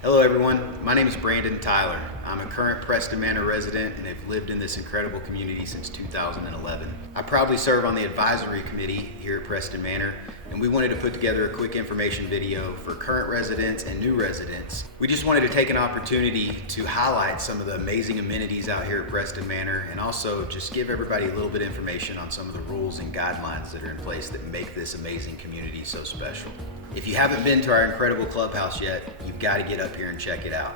Hello everyone, my name is Brandon Tyler. I'm a current Preston Manor resident and have lived in this incredible community since 2011. I proudly serve on the advisory committee here at Preston Manor, and we wanted to put together a quick information video for current residents and new residents. We just wanted to take an opportunity to highlight some of the amazing amenities out here at Preston Manor, and also just give everybody a little bit of information on some of the rules and guidelines that are in place that make this amazing community so special. If you haven't been to our incredible clubhouse yet, you've got to get up here and check it out.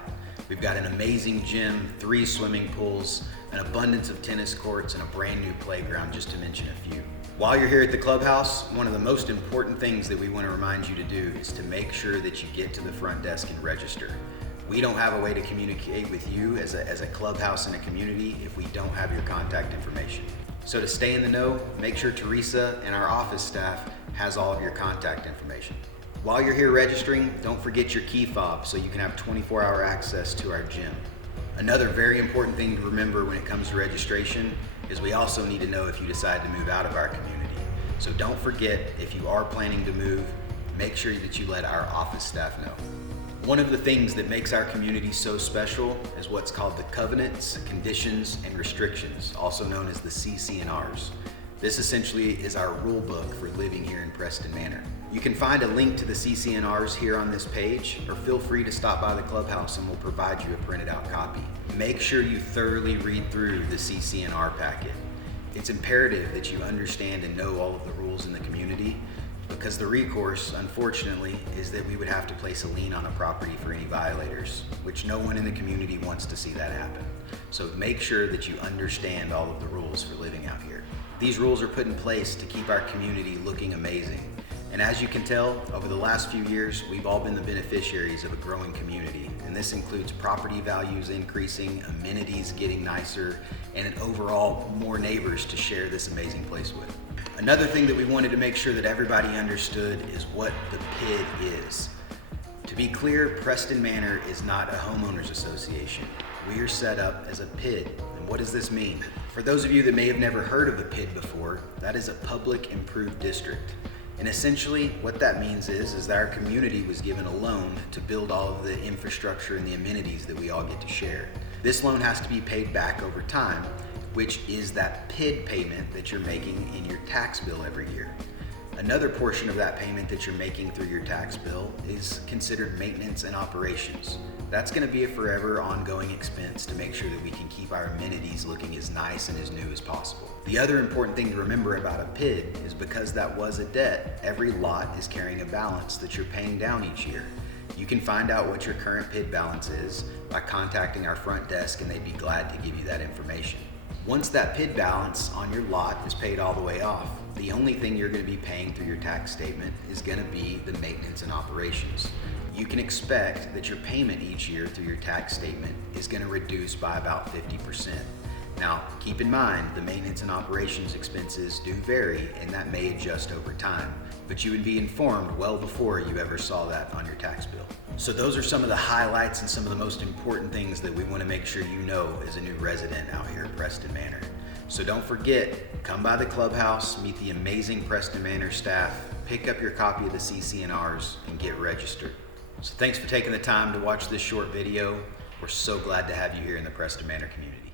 We've got an amazing gym, 3 swimming pools, an abundance of tennis courts, and a brand new playground, just to mention a few. While you're here at the clubhouse, one of the most important things that we want to remind you to do is to make sure that you get to the front desk and register. We don't have a way to communicate with you as a clubhouse in a community if we don't have your contact information. So to stay in the know, make sure Teresa and our office staff has all of your contact information. While you're here registering, don't forget your key fob so you can have 24-hour access to our gym. Another very important thing to remember when it comes to registration is we also need to know if you decide to move out of our community. So don't forget, if you are planning to move, make sure that you let our office staff know. One of the things that makes our community so special is what's called the covenants, conditions, and restrictions, also known as the CC&Rs. This essentially is our rule book for living here in Preston Manor. You can find a link to the CC&Rs here on this page, or feel free to stop by the clubhouse and we'll provide you a printed out copy. Make sure you thoroughly read through the CC&R packet. It's imperative that you understand and know all of the rules in the community, because the recourse, unfortunately, is that we would have to place a lien on a property for any violators, which no one in the community wants to see that happen. So make sure that you understand all of the rules for living out here. These rules are put in place to keep our community looking amazing. And as you can tell, over the last few years, we've all been the beneficiaries of a growing community. And this includes property values increasing, amenities getting nicer, and overall more neighbors to share this amazing place with. Another thing that we wanted to make sure that everybody understood is what the PID is. To be clear, Preston Manor is not a homeowners association. We are set up as a PID. And what does this mean? For those of you that may have never heard of a PID before, that is a public improved district. And essentially what that means is that our community was given a loan to build all of the infrastructure and the amenities that we all get to share. This loan has to be paid back over time, which is that PID payment that you're making in your tax bill every year. Another portion of that payment that you're making through your tax bill is considered maintenance and operations. That's going to be a forever ongoing expense to make sure that we can keep our amenities looking as nice and as new as possible. The other important thing to remember about a PID is because that was a debt, every lot is carrying a balance that you're paying down each year. You can find out what your current PID balance is by contacting our front desk, and they'd be glad to give you that information. Once that PID balance on your lot is paid all the way off, the only thing you're going to be paying through your tax statement is going to be the maintenance and operations. You can expect that your payment each year through your tax statement is going to reduce by about 50%. Now, keep in mind, the maintenance and operations expenses do vary, and that may adjust over time, but you would be informed well before you ever saw that on your tax bill. So those are some of the highlights and some of the most important things that we want to make sure you know as a new resident out here at Preston Manor. So don't forget, come by the clubhouse, meet the amazing Preston Manor staff, pick up your copy of the CC&Rs, and get registered. So thanks for taking the time to watch this short video. We're so glad to have you here in the Preston Manor community.